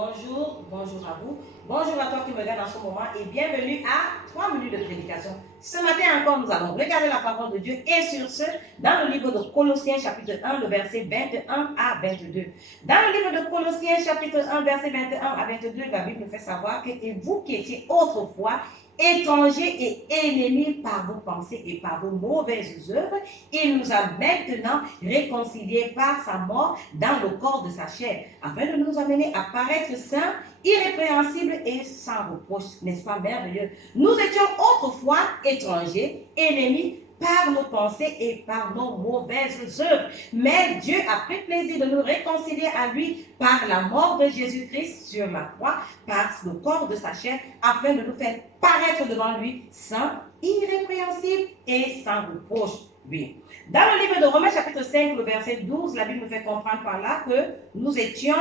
Bonjour, bonjour à vous. Bonjour à toi qui me regarde en ce moment et bienvenue à 3 minutes de prédication. Ce matin encore, nous allons regarder la parole de Dieu et sur ce, dans le livre de Colossiens chapitre 1, le verset 21 à 22. Dans le livre de Colossiens chapitre 1, verset 21 à 22, la Bible nous fait savoir que et vous qui étiez autrefois étrangers et ennemis par vos pensées et par vos mauvaises œuvres, il nous a maintenant réconciliés par sa mort dans le corps de sa chair, afin de nous amener à paraître saints, irrépréhensibles et sans reproche. N'est-ce pas merveilleux? Nous étions autrefois étrangers, ennemis par nos pensées et par nos mauvaises œuvres. Mais Dieu a pris plaisir de nous réconcilier à lui par la mort de Jésus-Christ sur la croix, par le corps de sa chair, afin de nous faire paraître devant lui saints, irrépréhensibles et sans reproche. Oui. Dans le livre de Romains chapitre 5, le verset 12, la Bible nous fait comprendre par là que nous étions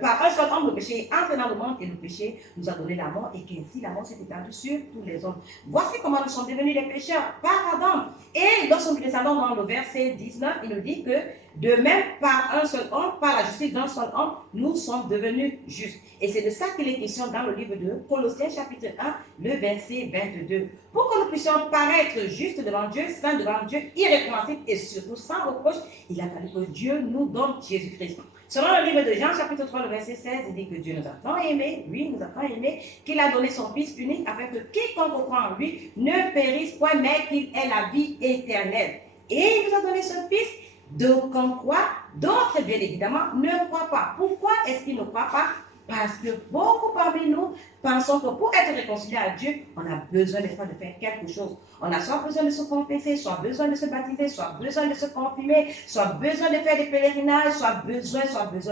par un seul homme le péché entré dans le monde et le péché nous a donné la mort et qu'ainsi la mort s'est étendue sur tous les hommes. Voici comment nous sommes devenus des pécheurs par Adam. Et lorsque nous descendons dans le verset 19, il nous dit que de même par un seul homme, par la justice d'un seul homme, nous sommes devenus justes. Et c'est de ça qu'il est question dans le livre de Colossiens chapitre 1, le verset 22. Pour que nous puissions paraître justes devant Dieu, saints devant Dieu, irrépréhensibles et surtout sans reproche, il a fallu que Dieu nous donne Jésus-Christ. Selon le livre de Jean chapitre 3, le verset 16, il dit que Dieu nous a tant aimés, lui nous a tant aimés, qu'il a donné son Fils unique afin que quiconque croit en lui ne périsse point, mais qu'il ait la vie éternelle. Et il nous a donné son Fils. D'aucuns croient, d'autres bien évidemment ne croient pas. Pourquoi est-ce qu'ils ne croient pas? Parce que beaucoup parmi nous pensons que pour être réconcilié à Dieu, on a besoin de faire quelque chose. On a soit besoin de se confesser, soit besoin de se baptiser, soit besoin de se confirmer, soit besoin de faire des pèlerinages, soit besoin,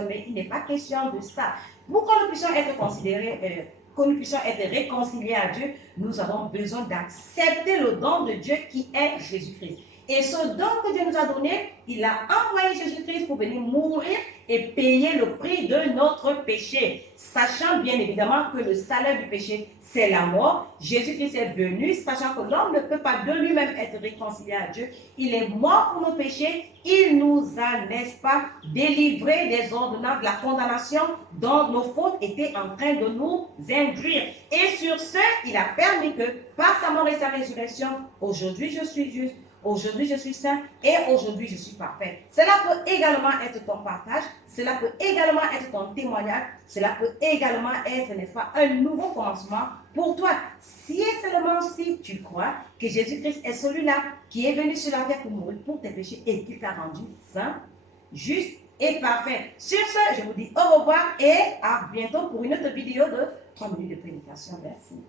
mais il n'est pas question de ça. Pour que nous puissions être considérés, que nous puissions être réconciliés à Dieu, nous avons besoin d'accepter le don de Dieu qui est Jésus-Christ. Et ce don que Dieu nous a donné, il a envoyé Jésus-Christ pour venir mourir et payer le prix de notre péché. Sachant bien évidemment que le salaire du péché, c'est la mort. Jésus-Christ est venu, sachant que l'homme ne peut pas de lui-même être réconcilié à Dieu. Il est mort pour nos péchés. Il nous a, n'est-ce pas, délivrés des ordonnances de la condamnation dont nos fautes étaient en train de nous induire. Et sur ce, il a permis que, par sa mort et sa résurrection, aujourd'hui je suis juste. Aujourd'hui, je suis saint et aujourd'hui, je suis parfait. Cela peut également être ton partage, cela peut également être ton témoignage, cela peut également être, n'est-ce pas, un nouveau commencement pour toi. Si et seulement si tu crois que Jésus-Christ est celui-là qui est venu sur la terre pour mourir pour tes péchés et qui t'a rendu saint, juste et parfait. Sur ce, je vous dis au revoir et à bientôt pour une autre vidéo de 3 minutes de prédication. Merci.